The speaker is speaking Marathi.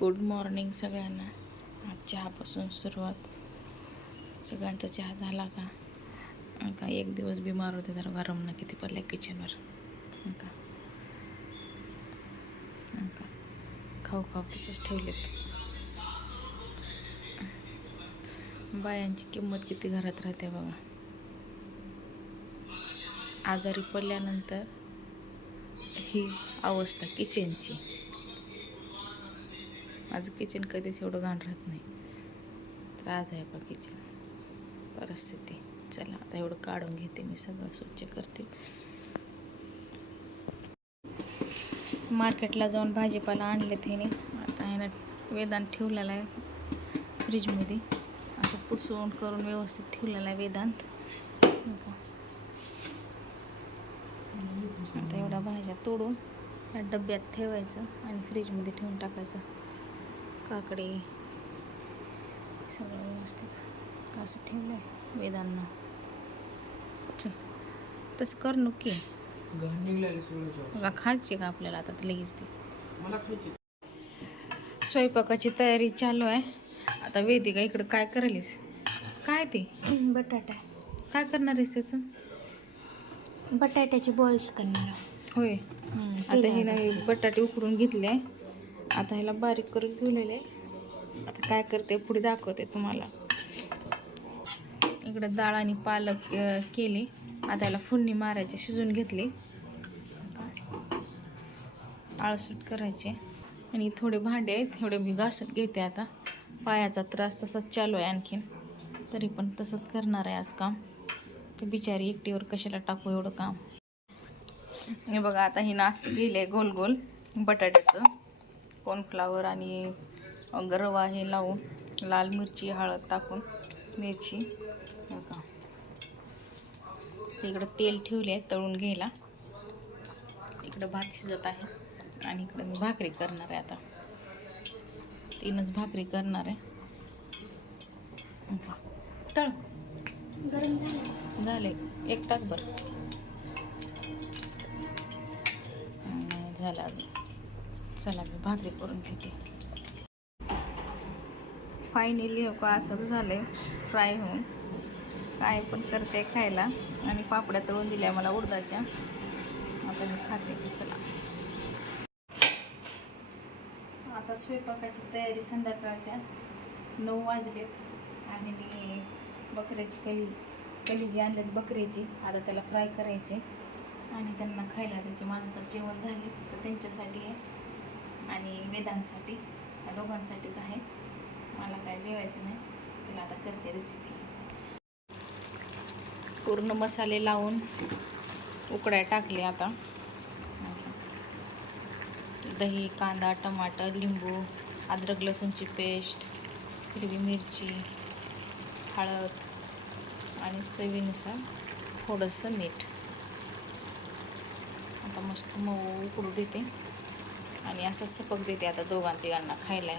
गुड मॉर्निंग सगळ्यांना. आज चहापासून सुरुवात. सगळ्यांचा चहा झाला का? का एक दिवस बिमार होते तर गरम ना किती पडले किचनवर. का खाऊ खाऊ तसेच ठेवलेत. बायांची किंमत किती घरात राहते बघा. आजारी पडल्यानंतर ही अवस्था किचनची. माझं किचन कधीच एवढं घाण राहत नाही. त्रास आहे बा किचन परिस्थिती. चला आता एवढं काढून घेते मी, सगळं स्वच्छ करते. मार्केटला जाऊन भाजीपाला आणले तिने. आता आहे ना वेदांत ठेवलेला आहे फ्रीजमध्ये, असं पुसून करून व्यवस्थित ठेवलेला आहे वेदांत. आता एवढ्या भाज्या तोडून डब्यात ठेवायचं आणि फ्रीजमध्ये ठेवून टाकायचं. काकडी सगळं व्यवस्थित असं ठेवलं आहे वेदांना. चल तसं कर नुकी खायची का आपल्याला आता लगेच ती. स्वयंपाकाची तयारी चालू आहे. आता वेदिका इकडं काय करायलीस? काय ते बटाटा. काय करणार आहेस त्याचं? बटाट्याचे बॉल्स करणार. होय. आता हे नाही बटाटे उकडून घेतले. आता ह्याला बारीक करून ठेवलेले. आता काय करते पुढे दाखवते तुम्हाला. इकडे डाळ आणि पालक केली. आता याला फोडणी मारायची, शिजून घेतली. आळसूट करायचे आणि थोडे भांडे आहेत, थोडे मी घासून घेते. आता पायाचा त्रास तसाच चालू आहे आणखीन, तरी पण तसंच करणार आहे आज काम. ते बिचारी एकटीवर कशाला टाकू एवढं काम. हे बघा आता ही नाश्ता केली आहे गोल गोल बटाट्याचं. कॉर्नफ्लावर आणि रवा हे लावून, लाल मिरची हळद टाकून मिरची. बघा इकडं तेल ठेवले आहे तळून घ्यायला. इकडं भात शिजत आहे आणि इकडं मी भाकरी करणार आहे. आता 3च भाकरी करणार आहे. तळ गरम झाले एक टाक बरं. झालं अजून. चला मी भाकरी करून घेते. फायनली का असं झालंय फ्राय होऊन. काय पण करते खायला आणि पापड्या तळून दिल्या मला उडदाच्या. आता मी खाते. चला आता स्वयंपाकाची तयारी. संध्याकाळच्या 9 वाजलेत आणि मी बकऱ्याची कलिजी आणलेत बकऱ्याची. आता त्याला फ्राय करायचे आणि त्यांना खायला द्यायचे. माझं तर जेवण झाले, तर त्यांच्यासाठी आहे आणि वेदांसाठी, या दोघांसाठीच आहे. मला काय जेवायचं नाही. चला आता करते रेसिपी. पूर्ण मसाले लावून उकड्या टाकले. आता दही, कांदा, टमाटर, लिंबू, अद्रक लसूणची पेस्ट, हिरवी मिरची, हळद आणि चवीनुसार थोडंसं मीठ. आता मस्त मऊ उकडू देते आणि असं सपक देते आता दोघांना खायला.